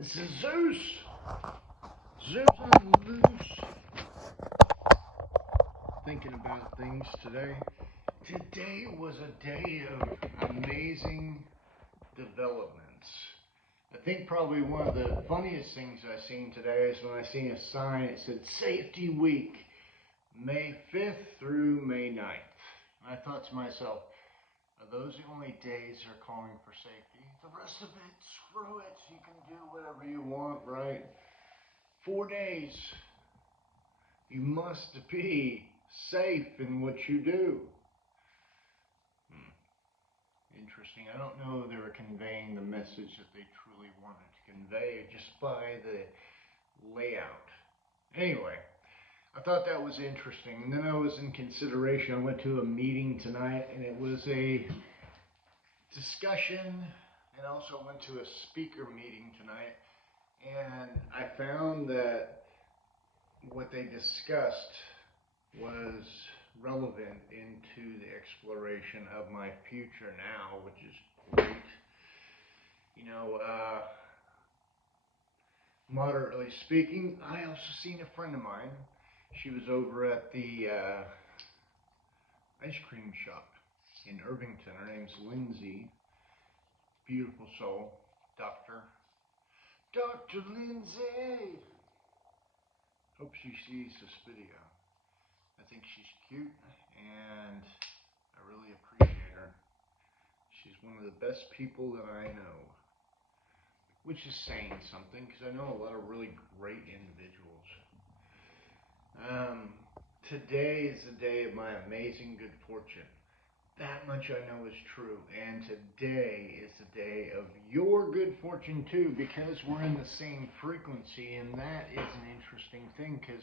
This is Zeus. Zeus on loose. Thinking about things today. Today was a day of amazing developments. I think probably one of the funniest things I seen today is when I seen a sign. It said Safety Week, May 5th through May 9th. And I thought to myself, are those the only days they're calling for safety? The rest of it, screw it. You can do whatever you want, right? 4 days. You must be safe in what you do. Interesting. I don't know if they were conveying the message that they truly wanted to convey just by the layout. Anyway, I thought that was interesting. And then I was in consideration. I went to a meeting tonight, and it was a discussion, and also went to a speaker meeting tonight. And I found that what they discussed was relevant into the exploration of my future now, which is great. Moderately speaking, I also seen a friend of mine. She was over at the ice cream shop in Irvington. Her name's Lindsay. Beautiful soul. Dr. Lindsay. Hope she sees this video. I think she's cute, and I really appreciate her. She's one of the best people that I know, which is saying something, because I know a lot of really great individuals. Today is the day of my amazing good fortune. That much I know is true. And today is the day of your good fortune too, because we're in the same frequency, and that is an interesting thing, because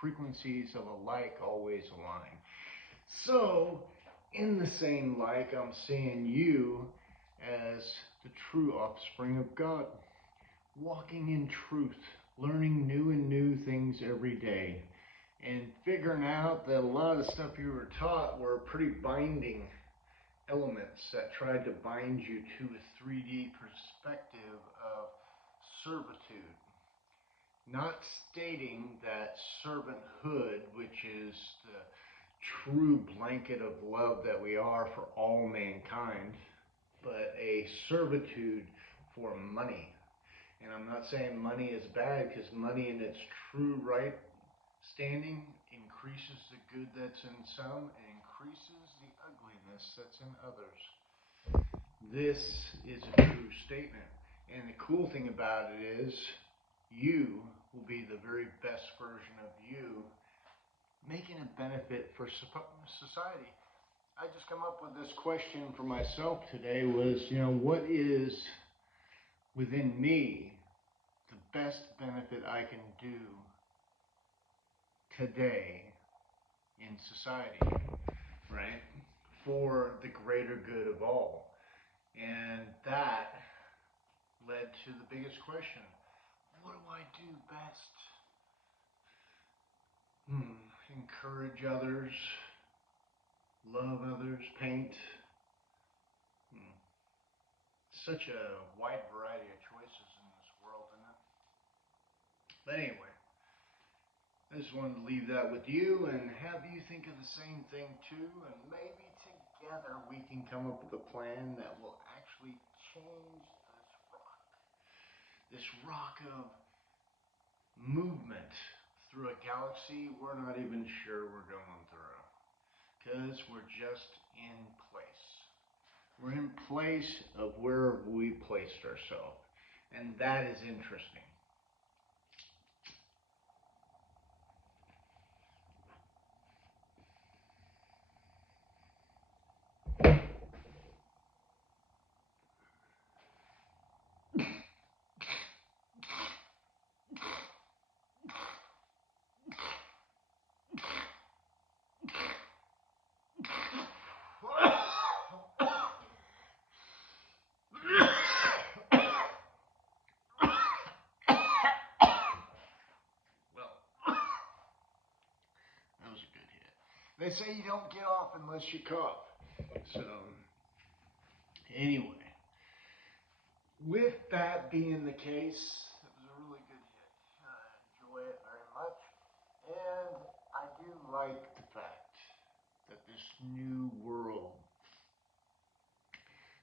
frequencies of alike always align. So, in the same like, I'm seeing you as the true offspring of God, walking in truth, learning new things every day, and figuring out that a lot of the stuff you were taught were pretty binding elements that tried to bind you to a 3D perspective of servitude. Not stating that servanthood, which is the true blanket of love that we are for all mankind, but a servitude for money. And I'm not saying money is bad, because money in its true right standing increases the good that's in some and increases the ugliness that's in others. This is a true statement. And the cool thing about it is, you will be the very best version of you, making a benefit for society. I just come up with this question for myself today was, what is within me the best benefit I can do today in society, right? For the greater good of all. And that led to the biggest question. What do I do best? Encourage others, love others, paint. Such a wide variety of choices in this world, isn't it? But anyway, I just wanted to leave that with you and have you think of the same thing too, and maybe together we can come up with a plan that will actually change this rock of movement through a galaxy we're not even sure we're going through, because we're just in place. We're in place of where we placed ourselves, and that is interesting. They say you don't get off unless you cough. So, anyway, with that being the case, like the fact that this new world,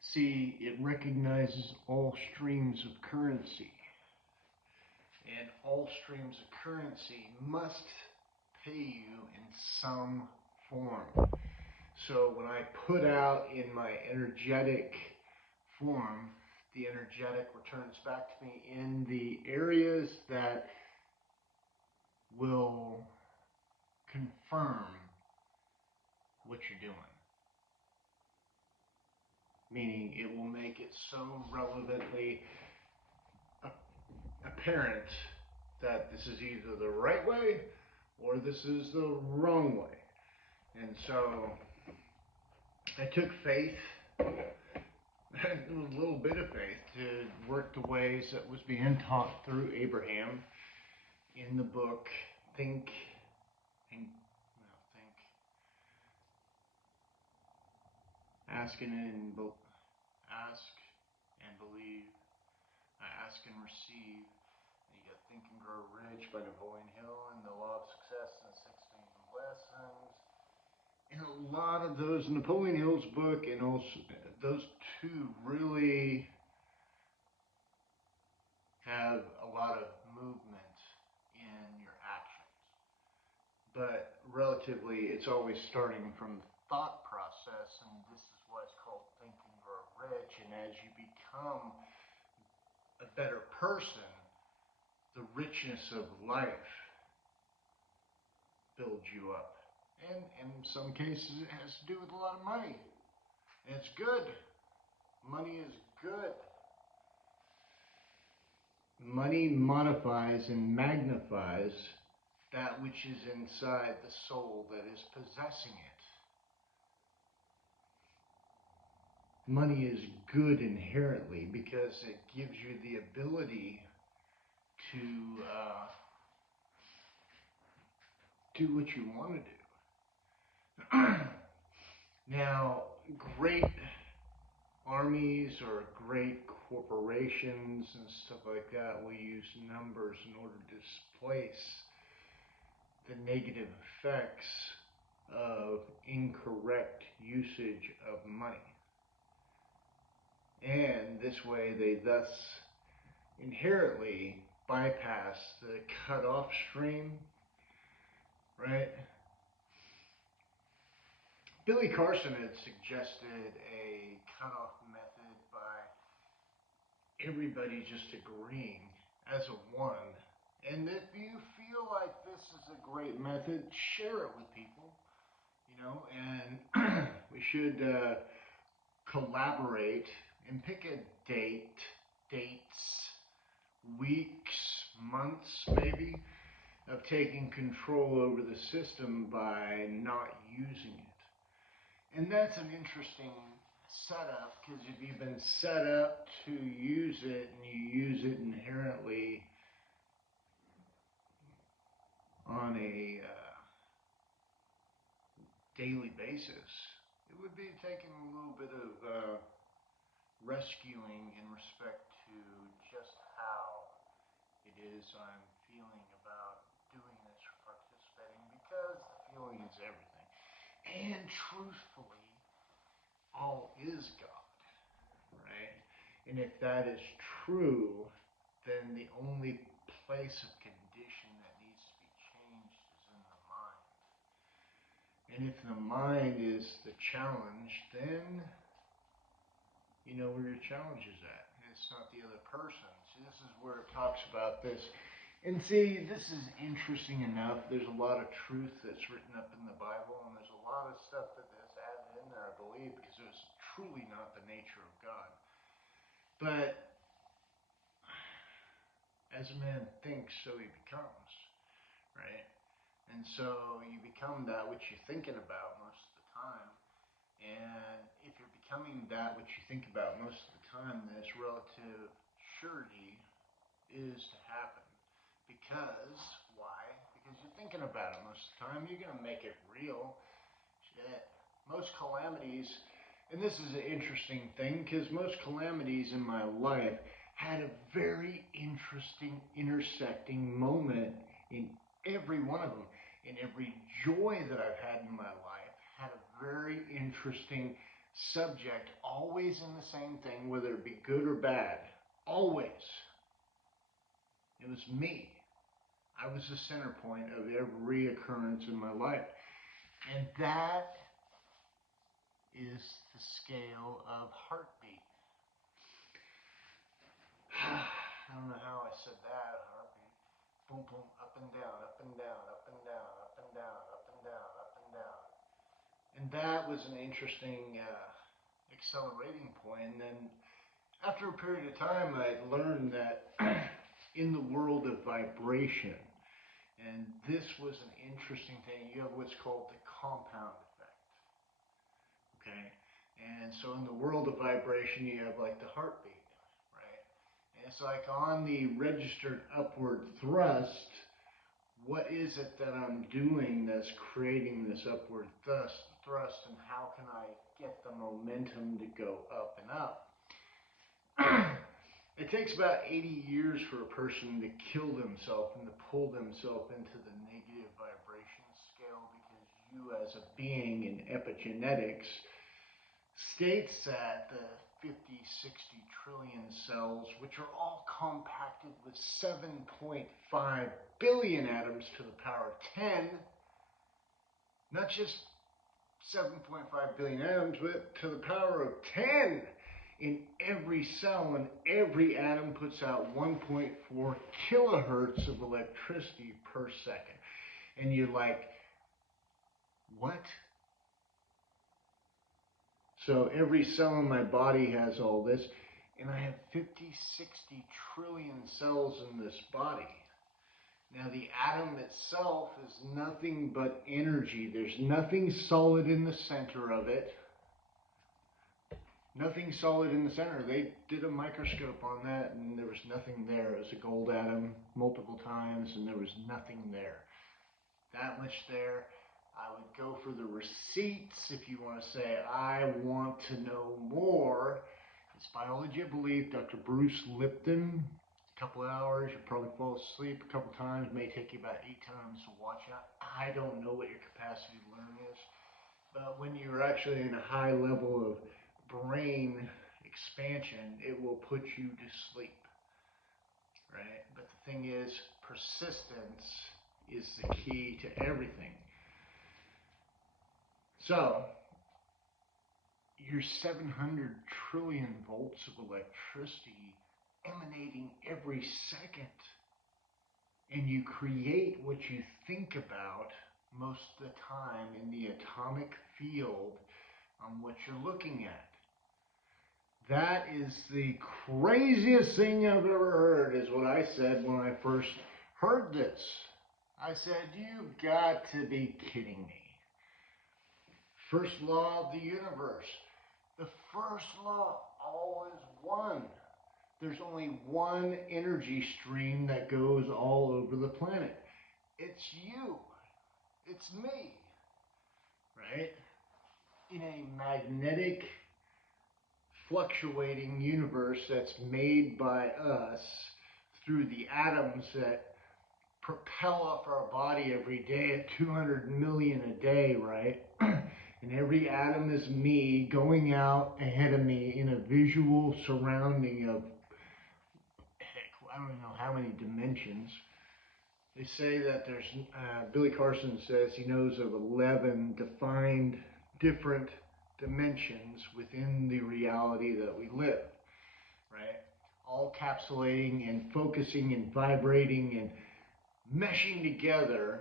see, it recognizes all streams of currency. And all streams of currency must pay you in some form. So when I put out in my energetic form, the energetic returns back to me in the areas that will confirm what you're doing. Meaning it will make it so relevantly apparent that this is either the right way or this is the wrong way. And so I took faith, a little bit of faith, to work the ways that was being taught through Abraham in the book Think, Ask and Believe, Ask and Receive. And you got Think and Grow Rich by Napoleon Hill, and The Law of Success and 16 Lessons. And a lot of those, Napoleon Hill's book, and also those two really have a lot of movement in your actions. But relatively, it's always starting from the thought process, and this is why it's called Think and Grow Rich. And as you become a better person, the richness of life builds you up. And in some cases, it has to do with a lot of money. And it's good. Money is good. Money modifies and magnifies that which is inside the soul that is possessing it. Money is good inherently because it gives you the ability to do what you want to do. Now, great armies or great corporations and stuff like that will use numbers in order to displace the negative effects of incorrect usage of money. And this way they thus inherently bypass the cutoff stream, right? Billy Carson had suggested a cutoff method by everybody just agreeing as a one. And if you feel like this is a great method, share it with people, and we should collaborate and pick a dates, weeks, months maybe, of taking control over the system by not using it. And that's an interesting setup, because if you've been set up to use it and you use it inherently on a daily basis, it would be taking a little bit of rescuing in respect to just how it is I'm feeling about doing this or participating, because the feeling is everything. And truthfully, all is God, right? And if that is true, then the only place of condition that needs to be changed is in the mind. And if the mind is the challenge, then you know where your challenge is at. It's not the other person. See, this is where it talks about this. And see, this is interesting enough. There's a lot of truth that's written up in the Bible, and there's a lot of stuff that is added in there, I believe, because it was truly not the nature of God. But as a man thinks, so he becomes, right? And so you become that which you're thinking about most of the time. And if you're becoming that which you think about most of the time, then its relative surety is to happen. Because, why? Because you're thinking about it most of the time. You're going to make it real. Shit. Most calamities, and this is an interesting thing, because most calamities in my life had a very interesting intersecting moment in every one of them. and every joy that I've had in my life had a very interesting subject, always in the same thing, whether it be good or bad. Always. It was me. I was the center point of every occurrence in my life. And that is the scale of heartbeat. I don't know how I said that. Heartbeat. Boom, boom, up and down, up and down, up and down, up and down, up and down, up and down. And that was an interesting accelerating point. And then after a period of time, I learned that in the world of vibration, and this was an interesting thing, you have what's called the compound effect. Okay? And so in the world of vibration, you have like the heartbeat, right? And it's like on the registered upward thrust, what is it that I'm doing that's creating this upward thrust, and how can I get the momentum to go up and up? It takes about 80 years for a person to kill themselves and to pull themselves into the negative vibration scale, because you as a being in epigenetics states that the 50, 60 trillion cells, which are all compacted with 7.5 billion atoms to the power of 10, not just 7.5 billion atoms, but to the power of 10 in every cell, and every atom puts out 1.4 kilohertz of electricity per second. And you're like, what? So every cell in my body has all this, and I have 50, 60 trillion cells in this body. Now the atom itself is nothing but energy. There's nothing solid in the center of it. Nothing solid in the center. They did a microscope on that, and there was nothing there. It was a gold atom multiple times, and there was nothing there. That much there. I would go for the receipts if you want to say, I want to know more. It's biology, I believe. Dr. Bruce Lipton. A couple of hours, you'll probably fall asleep a couple times. It may take you about 8 times to watch out. I don't know what your capacity to learn is. But when you're actually in a high level of brain expansion, it will put you to sleep, right? But the thing is, persistence is the key to everything. So, your 700 trillion volts of electricity emanating every second, and you create what you think about most of the time in the atomic field on what you're looking at. That is the craziest thing I've ever heard, is what I said when I first heard this. I said, you've got to be kidding me. First law of the universe. The first law, all is one. There's only one energy stream that goes all over the planet. It's you. It's me. Right? In a magnetic, fluctuating universe that's made by us through the atoms that propel off our body every day at 200 million a day, right? And every atom is me going out ahead of me in a visual surrounding of, heck, I don't know how many dimensions. They say that there's, Billy Carson says he knows of 11 defined different dimensions within the reality that we live, right? All capsulating and focusing and vibrating and meshing together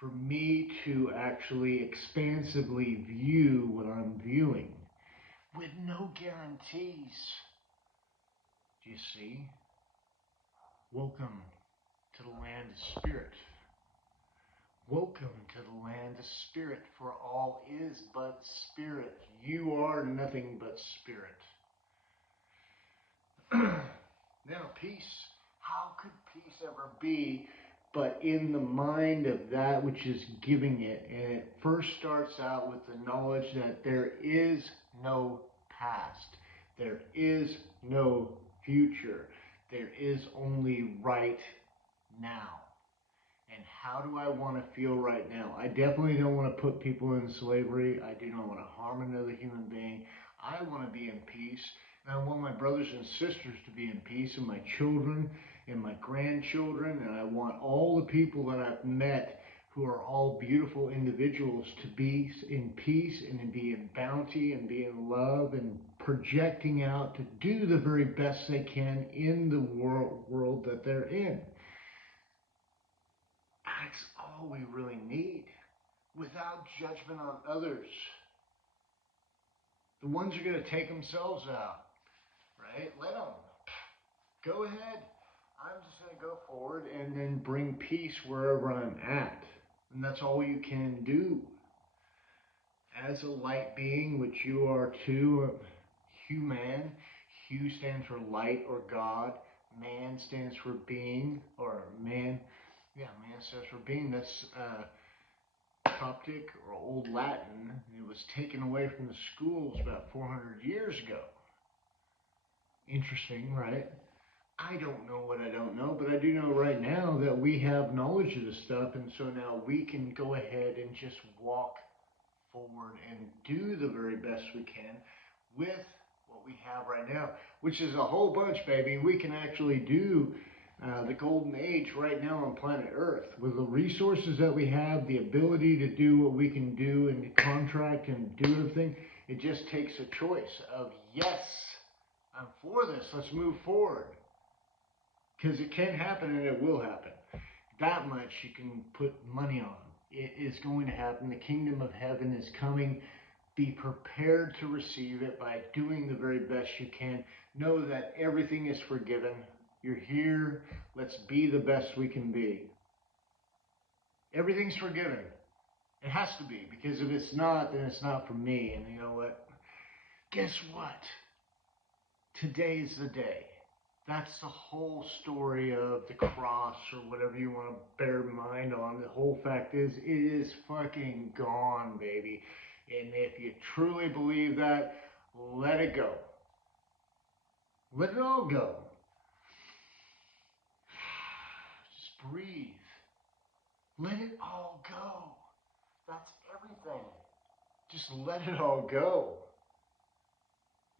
for me to actually expansively view what I'm viewing with no guarantees. Do you see? Welcome to the land of spirit. Welcome to the land of spirit, for all is but spirit. You are nothing but spirit. Now, peace. How could peace ever be but in the mind of that which is giving it? And it first starts out with the knowledge that there is no past. There is no future. There is only right now. And how do I want to feel right now? I definitely don't want to put people in slavery. I do not want to harm another human being. I want to be in peace. And I want my brothers and sisters to be in peace, and my children and my grandchildren. And I want all the people that I've met who are all beautiful individuals to be in peace and to be in bounty and be in love and projecting out to do the very best they can in the world that they're in. That's all we really need, without judgment on others. The ones who are going to take themselves out, right? Let them. Go ahead. I'm just going to go forward and then bring peace wherever I'm at. And that's all you can do. As a light being, which you are too, human. Hu stands for light or God. Man stands for being, or man. Yeah, man stands for being. That's Coptic or Old Latin. It was taken away from the schools about 400 years ago. Interesting, right? I don't know what I don't know, but I do know right now that we have knowledge of this stuff, and so now we can go ahead and just walk forward and do the very best we can with what we have right now, which is a whole bunch, baby. We can actually do the golden age right now on planet Earth. With the resources that we have, the ability to do what we can do and contract and do everything, it just takes a choice of, yes, I'm for this, let's move forward. Because it can happen and it will happen. That much you can put money on. It is going to happen. The kingdom of heaven is coming. Be prepared to receive it by doing the very best you can. Know that everything is forgiven. You're here. Let's be the best we can be. Everything's forgiven. It has to be, because if it's not, then it's not for me. And you know what? Guess what? Today is the day. That's the whole story of the cross, or whatever you want to bear mind on. The whole fact is, it is fucking gone, baby. And if you truly believe that, let it go. Let it all go. Just breathe. Let it all go. That's everything. Just let it all go.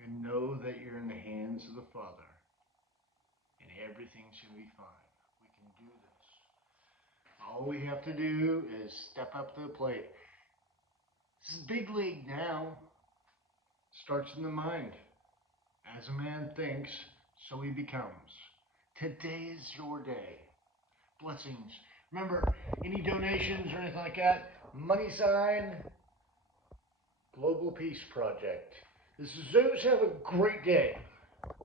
And know that you're in the hands of the Father. And everything's going to be fine. We can do this. All we have to do is step up to the plate. This is big league now. Starts in the mind. As a man thinks, so he becomes. Today is your day. Blessings. Remember, any donations or anything like that, money sign, Global Peace Project. This is Zeus. Have a great day.